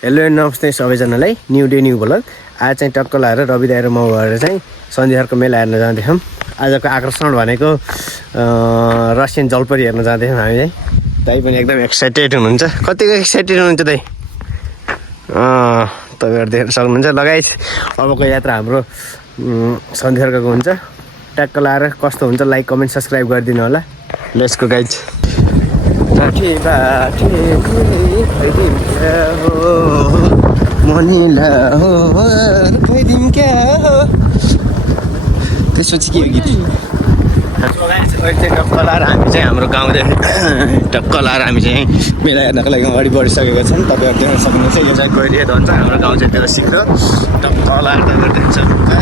Hello नमस्ते सबैजनालाई new day new vlog. आज चाहिँ टक्क लाएर रवि दाइ र म भएर चाहिँ सन्धिहारको मेला हेर्न जाँदैछौँ। आजको आकर्षण भनेको रसियन जलपरी हेर्न जाँदैछौँ हामी चाहिँ। दाइ पनि एकदम एक्साइटेड हुनुहुन्छ। कतिको एक्साइटेड हुनुहुन्छ दाइ? तपाईँहरू देख्न सक्नुहुन्छ। लगायत अबको यात्रा हाम्रो सन्धिहारको हुन्छ। टक्क लाएर कस्तो हुन्छ लाइक कमेन्ट सब्सक्राइब गरिदिनु होला। Let's go guys. बाटे बाटे मनिला हो खैदिम क्या हो। त्यसपछि के हो गीत? टक्क लाएर हामी चाहिँ हाम्रो गाउँदेखि टक्क लाएर हामी चाहिँ मेला हेर्नको लागि अगाडि बढिसकेको छौँ। तपाईँहरू देख्न सक्नुहुन्छ। यो चाहिँ गइरहेको हुन्छ हाम्रो गाउँ चाहिँ त्यो शीघ्र टक्क लाएर तपाईँहरू देख्न सक्नुहुन्छ।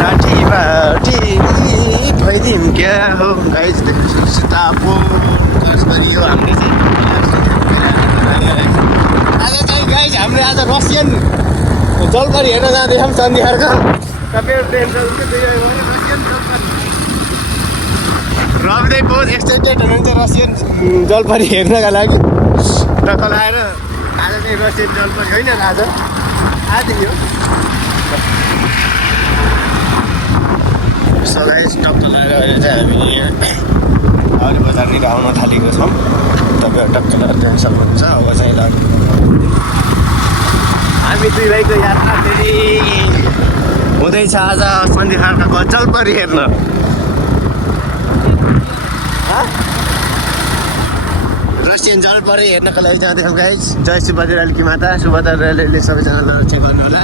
बाटी बाटी भइदिउँ क्या हो गाइज। तापो गरियो हामीले चाहिँ आज चाहिँ गाइज हामीले आज रसियन जलपरी हेर्न जाँदैछौँ सन्धिहारका। तपाईँहरू देख्न सक्नुहुन्छ रसियन जलपरी। रविदाइ बहुत एक्साइटेड हुनुहुन्छ रसियन जलपरी हेर्नका लागि। टक्क लाएर आज चाहिँ रसियन जलपरी होइन आज यो सबै टक्क लाएर चाहिँ हामी अरू बजारनिर आउन थालेको छौँ। तपाईँहरू टक्क लाएर देख्न सक्नुहुन्छ। अब चाहिँ हामी दुई भाइको यात्रा फेरि हुँदैछ आज सन्धिहारको जलपरी हेर्न। रसियन जलपरी हेर्नको लागि जाँदैछौँ गाइज। जय सुभद्रालीकी माता। सुभद्रालीले सबैजनालाई रक्षा गर्नु होला।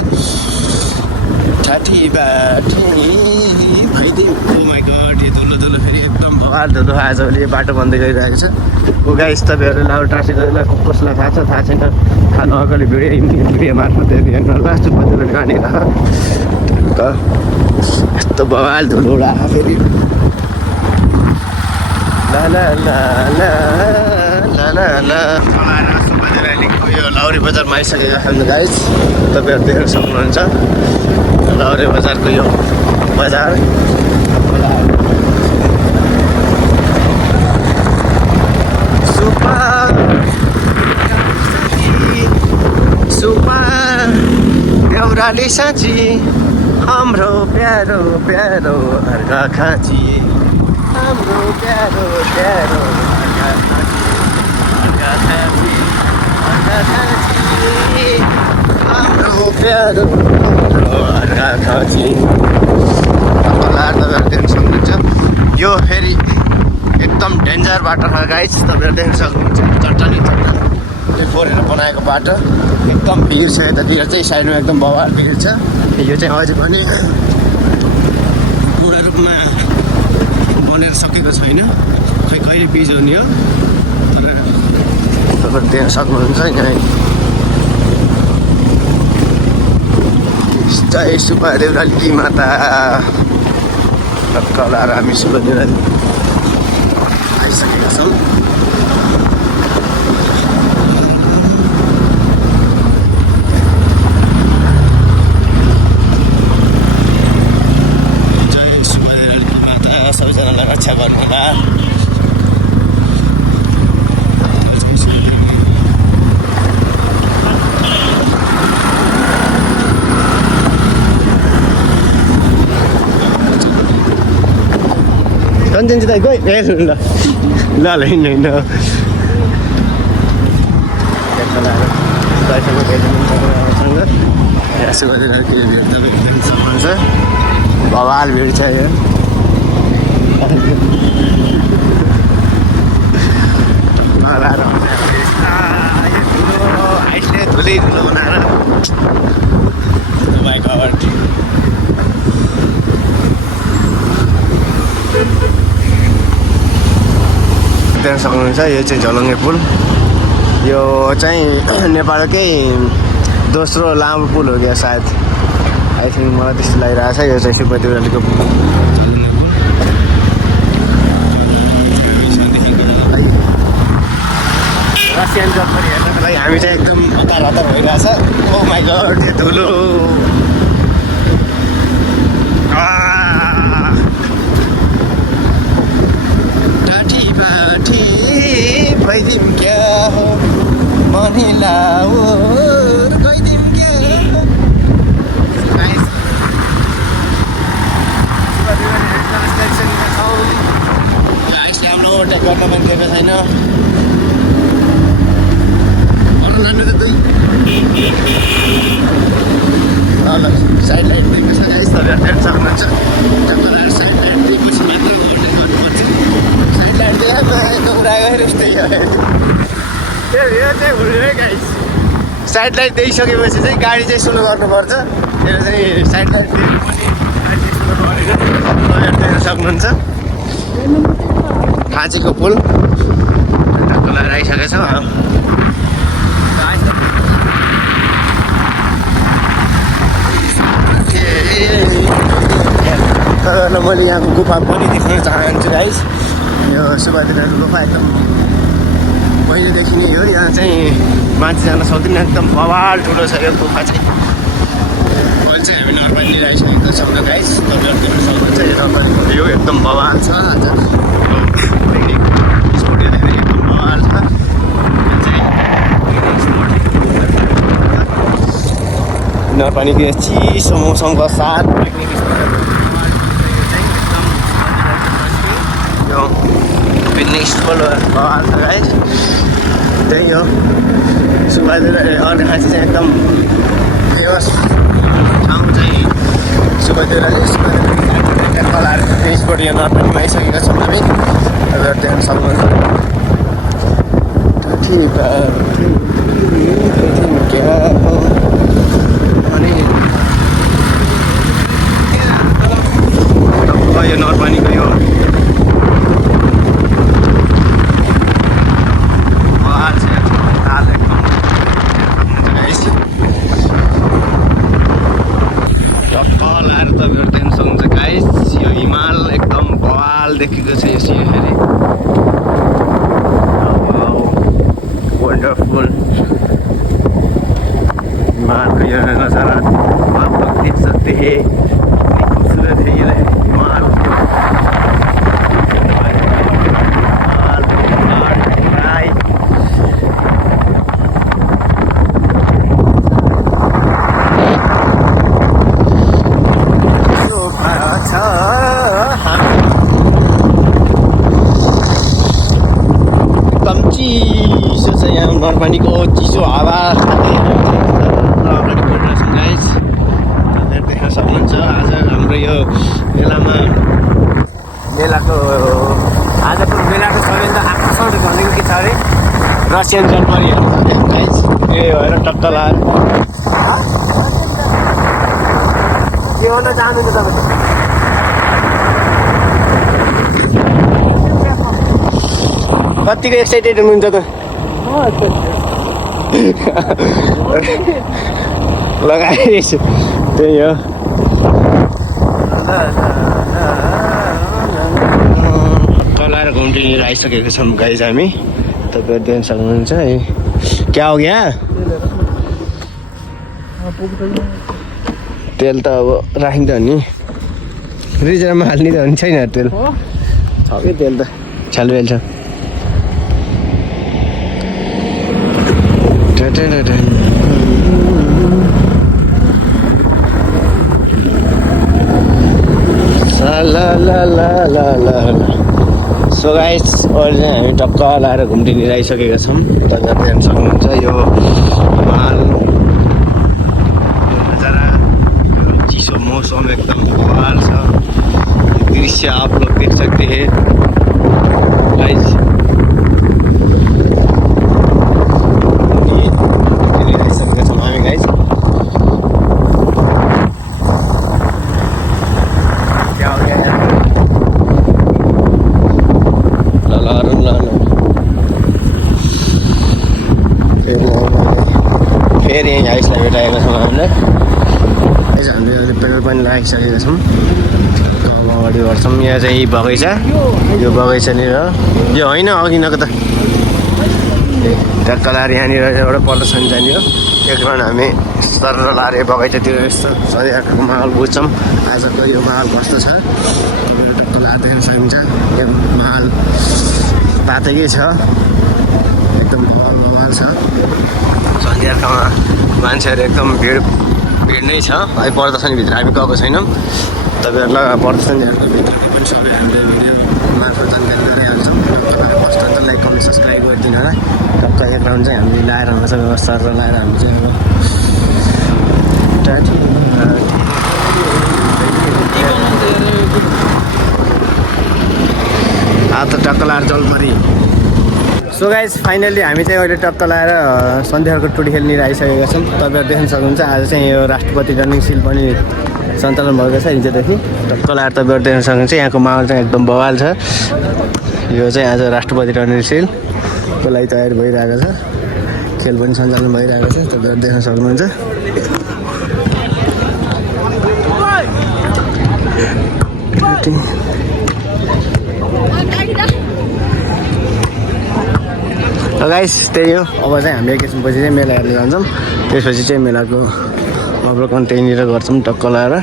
ठाठी बाठी भइदिउँ। ओ माई गड, यो धुलो धुलो फेरि एकदम बवाल धुलो आजभोलि यो बाटो बन्दै गइरहेको छ। ओ गाइस, तपाईँहरू लाउड ट्राफिकलाई कसलाई थाहा छ थाहा छैन। थाहा नभएकोले भिडियो मार्फत हेर्नु होला। सुभद्राले कहाँनिर यस्तो बवाल धुलो आएको फेरि। ला ला ला ला ला ला ला सुभद्रालीको यो लाउरी बजारमा आइसकेका छन् गाइस। तपाईँहरू देख्न सक्नुहुन्छ लाउरे बजारको यो बजार। सुपा देउराली साँची हाम्रो प्यारो प्यारो अर्घा खाँची। हाम्रो प्यारो प्यारो अर्घा खाँची हाम्रो प्यारो अर्घा खाँची। तपाईँहरू देख्न सक्नुहुन्छ। यो फेरि एकदम डेन्जर बाटो छ गाइस। तपाईँहरू देख्न सक्नुहुन्छ। चट्टानी फोरेर बनाएको बाटो एकदम भिड छ। यतातिर चाहिँ साइडमा एकदम बवाल भिड छ। यो चाहिँ अझै पनि पुरा रूपमा बनेर सकेको छैन। खै कहिले बिज हुने हो। तपाईँहरू देख्न सक्नुहुन्छ। यहाँ जय सुभद्रालीकी माता। टक्क लाएर हामी सुभद्राली आइसकेका छौँ। जय सुभद्रालीकी माता। सबैजनालाई रक्षा गर्नु होला। कञ्चनजी दाइ गइ ल ल ल हिँड्नु सक्नुहुन्छ। बवाल भिड छ यो। आइसले धुलै धुलो बनाएर देख्न सक्नुहुन्छ। यो चाहिँ झोलुङ्गे पुल। यो चाहिँ नेपालकै दोस्रो लामो पुल हो क्या सायद। आई थिङ्क मलाई त्यस्तो लागिरहेको छ। यो चाहिँ सुभद्रालीको रसियन जलपरी हेर्नको लागि हामी चाहिँ एकदम हतार हतार भइरहेछ। ओ माई गड, यो धुलो ठाठी बाठी अनि लाउर गइदिम के गाइस हाम्रो ओभरटेक गर्न पनि दिएको छैन ल साइड लाइट दिएको छ गाइस तपाईँहरू हेर्न सक्नुहुन्छ तपाईँहरू साइड लाइट दिएपछि मात्र ओभरटेक गर्नुपर्छ साइड लाइट दिएर कुरा गरेर यस्तै यो चाहिँ हुनु है गाइस साइड लाइट दिइसकेपछि चाहिँ गाडी चाहिँ स्लो गर्नुपर्छ त्यो चाहिँ साइड लाइट दिएको पनि गाडी स्लो गरेर तपाईँहरू देख्न सक्नुहुन्छ खाँचीको पुल टक्क लगाएर आइसकेको छ तपाईँहरूलाई मैले यहाँको गुफा पनि देखाउन चाहन्छु गाइस यो सुभाद्राको गुफा एकदम पहिलेदेखि नै हो यहाँ चाहिँ मान्छे जान सक्दैन एकदम बवाल ठुलो छ यो गुफा चाहिँ अहिले चाहिँ हामी नर्मली आइसकेको छौँ त गाइस तपाईँहरू देख्न सक्नुहुन्छ यो नर्मली यो एकदम बवाल छ पिकनिक स्पोट हेर्दाखेरि एकदम बवाल छ यो चाहिँ पिकनिक स्पोट नर्पानीको चिसो मौसमको साथ पिकनिक स्पोट पिकनिक स्पोट बवाल छ गाइस त्यही हो सुभाद्रा अर्घाखाँची चाहिँ एकदम फेमस ठाउँ चाहिँ सुभाद्राले कलाहरू पिकनिक स्पोट यो नर्पानीमा आइसकेका छौँ हामी तपाईँहरू देख्न सक्नुहुन्छ अनि यो नर्पानीको यो देखेको छ यो सिँहरी वन्डरफुल हिमालको यो नजारा आप लोग देख सकते हैं कितनी खूबसूरत है ये हिमाल चिसो छ यहाँ नर्पानीको चिसो हावा अगाडि बढिरहेको छ गाइस तपाईँहरू देख्न सक्नुहुन्छ आज हाम्रो यो मेलाको आजको मेलाको सबैभन्दा आकर्षण भनेको के छ अरे रसियन जलपरीहरू छ गाइस यही भएर टक्क लगाएर के गर्न चाहनुहुन्छ तपाईँ कतिको एक्साइटेड हुनुहुन्छ त लगाइरहेछु त्यही हो कलाएर घुम्टिनेर आइसकेको छौँ गाइस हामी तपाईँहरू देख्न सक्नुहुन्छ है क्या हो गया तेल त अब राखिन्छ नि रिजर्भमा हाल्ने त हो नि छैन तेल छ कि तेल त छ्यालबेल छ सो गाइस अहिले चाहिँ हामी टक्क लाएर घुम्टिनेर आइसकेका छौँ तपाईँहरू हेर्न सक्नुहुन्छ यो हिमाल नजारा यो चिसो मौसम एकदम बवाल छ दृश्य आप लोग देख सकते हैं गाइस आइसकेका छौँ हामी गाइस फेरि यहीँ आइसलाई भेटाएका छौँ हामीलाई हामीले पेट्रोल पनि लगाइसकेका छौँ अब अगाडि बढ्छौँ यहाँ चाहिँ बगैँचा यो बगैँचानिर यो होइन अघिनको त टक्क लाएर यहाँनिर एउटा प्रदर्शन जाने हो एक राउन्ड हामी सर लाएर बगैँचातिर यस्तो सधैँको माहौल बुझ्छौँ आजको यो माहौल कस्तो छ टक्क लाएर देख्न सकिन्छ यो माहौल पातकै छ एकदम बवाल छ। सन्ध्यामा मान्छेहरू एकदम भिड नै छ। है प्रदर्शनीभित्र हामी गएको छैनौँ, तपाईँहरूलाई प्रदर्शनीहरूको भित्रको पनि सबै हामीले भिडियो मार्फत जानकारी गराइहाल्छौँ। फर्स्ट त लाइक कमेन्ट सब्सक्राइब गरिदिनु होला। टक्क एक राउन्ड चाहिँ हामीले लाएर आउँछ, व्यवस्था लाएर हामी चाहिँ अब त टक्क लाएर जलपरी। सो गाइज फाइनल्ली हामी चाहिँ अहिले टक्क लाएर सन्ध्याको टुडी खेल्नेर आइसकेका छौँ। तपाईँहरू देख्न सक्नुहुन्छ आज चाहिँ यो राष्ट्रपति रनिङ सिल पनि सञ्चालन भएको छ हिजोदेखि। टक्क लाएर तपाईँहरू देख्न सक्नुहुन्छ यहाँको माहौल चाहिँ एकदम बवाल छ। यो चाहिँ आज राष्ट्रपति रनिङ सिलको लागि तयारी भइरहेको छ, खेल पनि सञ्चालन भइरहेको छ, तपाईँहरू देख्न सक्नुहुन्छ। गाइस त्यही हो। अब चाहिँ हामी एकैछिनपछि चाहिँ मेला हेर्न जान्छौँ, त्यसपछि चाहिँ मेलाको अवलोकन त्यहीँनिर गर्छौँ टक्क लाएर।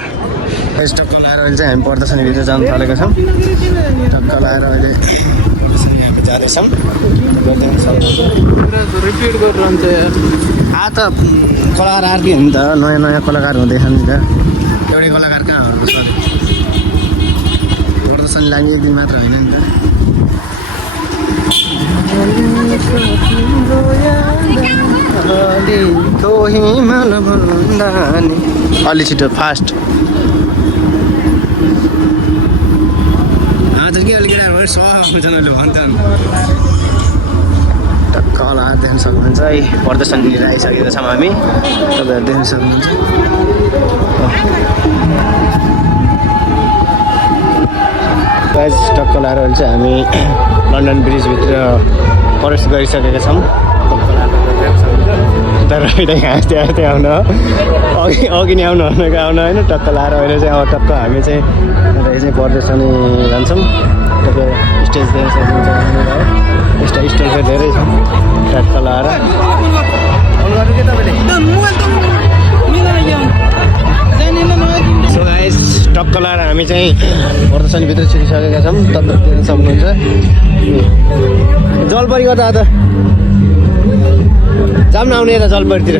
टक्क लाएर अहिले चाहिँ हामी प्रदर्शनीभित्र जानु थालेका छौँ। टक्क लाएर अहिले हामी जाँदैछौँ। रिपिट गरिरहन्छ त कलाकार अर्कै हो नि त, नयाँ नयाँ कलाकार हुँदैछ नि त। एउटै कलाकार कहाँ हो प्रदर्शनी लागि एक दिन मात्र होइन नि त। अलि छिटो फास्ट आज के अलिक सहले भन्छ टक्क लाएर देख्न सक्नुहुन्छ है। प्रदर्शनीतिर आइसकेका छौँ हामी, तपाईँहरू देख्न सक्नुहुन्छ। टक्क लाएर चाहिँ हामी लन्डन ब्रिजभित्र प्रवेश गरिसकेका छौँ। तर अहिले हाँस्दै हाँस्दै आउन अघि नै आउनु होइन। टक्क लाएर अहिले चाहिँ अब टक्क हामी चाहिँ प्रदर्शनी जान्छौँ। तपाईँ स्टेज देख्न सक्नुहुन्छ, स्टल फेरि धेरै छ। टक्क लाएर सो गाइस टक्क लाएर हामी चाहिँ प्रदर्शनीभित्र छिरिसकेका छौँ, तपाईँहरू देख्न सक्नुहुन्छ। जलपरी गर्दा त जाऊँ न, आउनु यता जलपरीतिर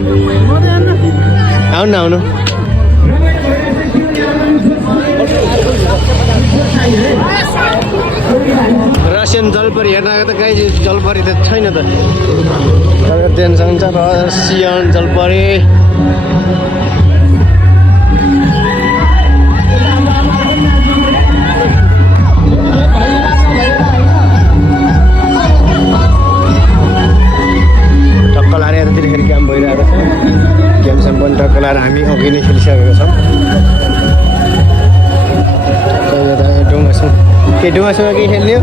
आउनु। रसियन जलपरी हेर्न त कहीँ जलपरी त छैन त, तपाईँहरू देख्न सक्नुहुन्छ। रसियन जलपरी टक्क लाएर यतातिर फेरि गेम भइरहेको छ। गेमसम्म पनि टक्क लाएर हामी अघि नै खेलिसकेका छौँ। ढुङ्गासँग के ढुङ्गासँग के खेल्ने हो?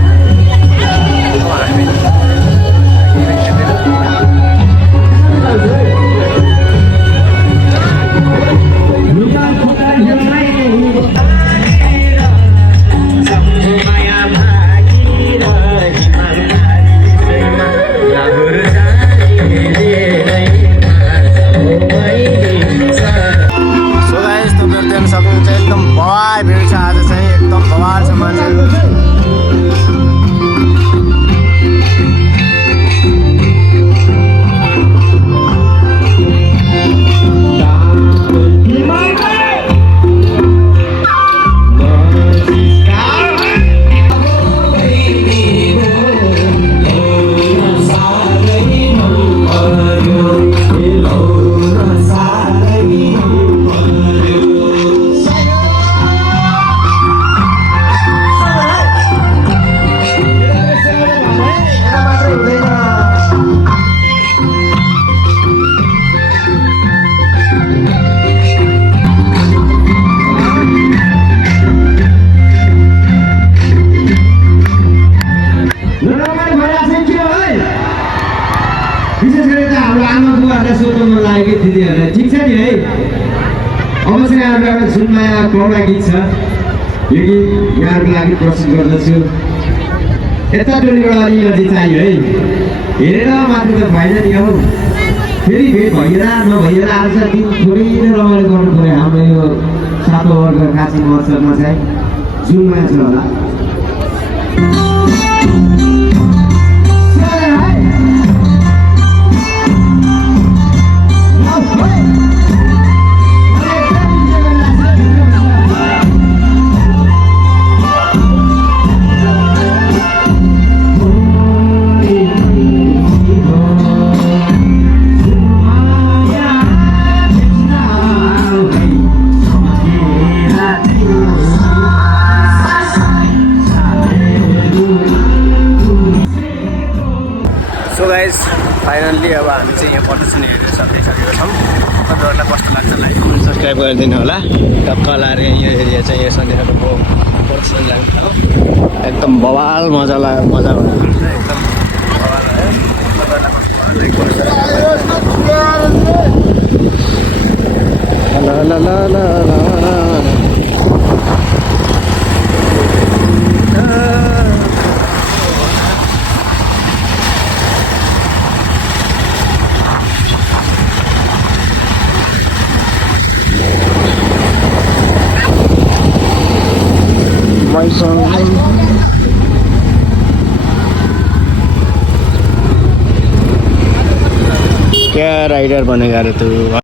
एकदम बवाल भिड छ आज चाहिँ, एकदम बवाल छ मान्छेहरू। ठिक छ नि है। अब चाहिँ हाम्रो एउटा सुनमाया कौडा गीत छ, यो गीत यहाँहरूको लागि प्रस्तुत गर्दछु। यता टोलीबाट अलिकति चाहियो है, हेरेर मात्र त भएन नि हौ, फेरि भेट भइएला नभइएला आज दिन थोरै नै रमाइलो गर्नु पऱ्यो। हाम्रो यो 7औं वर्ग काशी महोत्सवमा चाहिँ जुनमा छ होला। सो गाइस फाइनल्ली अब हामी चाहिँ यहाँ प्रदर्शन हेरेर सकिसकेको छौँ। तपाईँहरूलाई कस्तो लाग्छ लाइक कमेन्ट सब्सक्राइब गरिदिनु होला। टक्क लाएर यो एरिया चाहिँ यो सन्देशको प्रदर्शन जान्छ हो। एकदम बवाल मजा भयो एकदम बवाल ला ला ला ला ला क्या राइडर बनेगा रे तू।